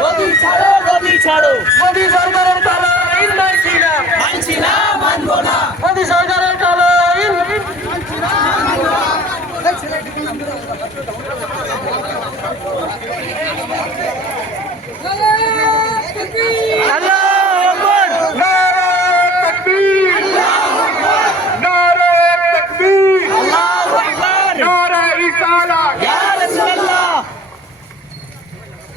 মোদি ছাড়ো মোদি ছাড়ো। মোদি সরকারের কালো আইন মানছি না। মানছি না মানবো না। মোদি সরকারের কালো আইন আল্লাহু আকবার। আল্লাহু আকবার। ইয়া রাসূলুল্লাহ।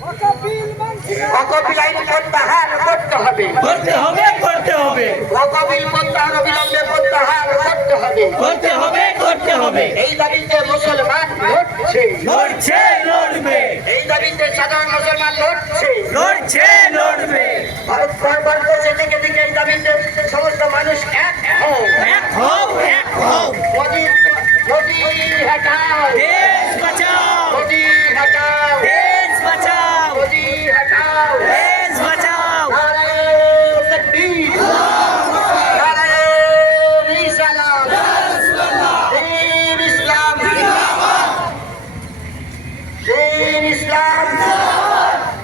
অকপিল আইন প্রত্যাহার করতে হবে। করতে হবে করতে হবে। অকপিল প্রত্যাহার অবিলম্বে প্রত্যাহার করতে হবে। করতে হবে করতে হবে। এই দাবিতে মুসলমান লড়ছে। লড়ছে লড়বে। এই দাবিতে সাধারণ মুসলমান লড়ছে। লড়ছে লড়বে। ভারত ভারতবর্ষে দিকে দিকে এই দাবিতে সমস্ত মানুষ এক হও। এক হও এক হও। মোদি মোদি হটাও। দীন ইসলাম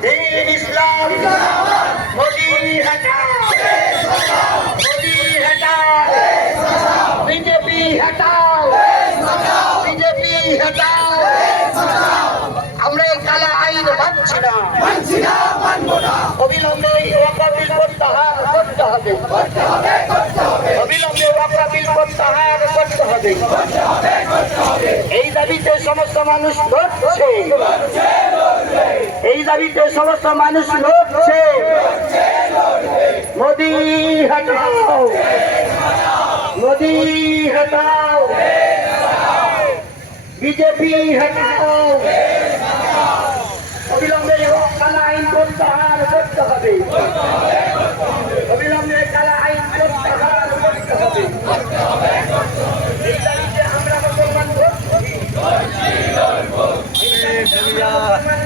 দীন ইসলাম মোদি হটাও মোদি হটাও বিজেপি হটাও বিজেপি হটাও আমরা এই কালা আইন মানছি না। মানছি না মানবো না। অবিলম্বে এই ওয়াকা বিল প্রত্যাহার করতে হবে। অবিলম্বে ওয়াকা বিল প্রত্যাহার করতে হবে। এই দাবিতে সমস্ত মানুষ লড়ছে। এই দাবিতে সমস্ত মানুষ লড়ছে। মোদি হটাও। মোদি হটাও। বিজেপি হটাও। অবিলম্বে কালা আইন প্রত্যাহার করতে হবে। অবিলম্বে কালা আইন প্রত্যাহার করতে হবে। Hallelujah.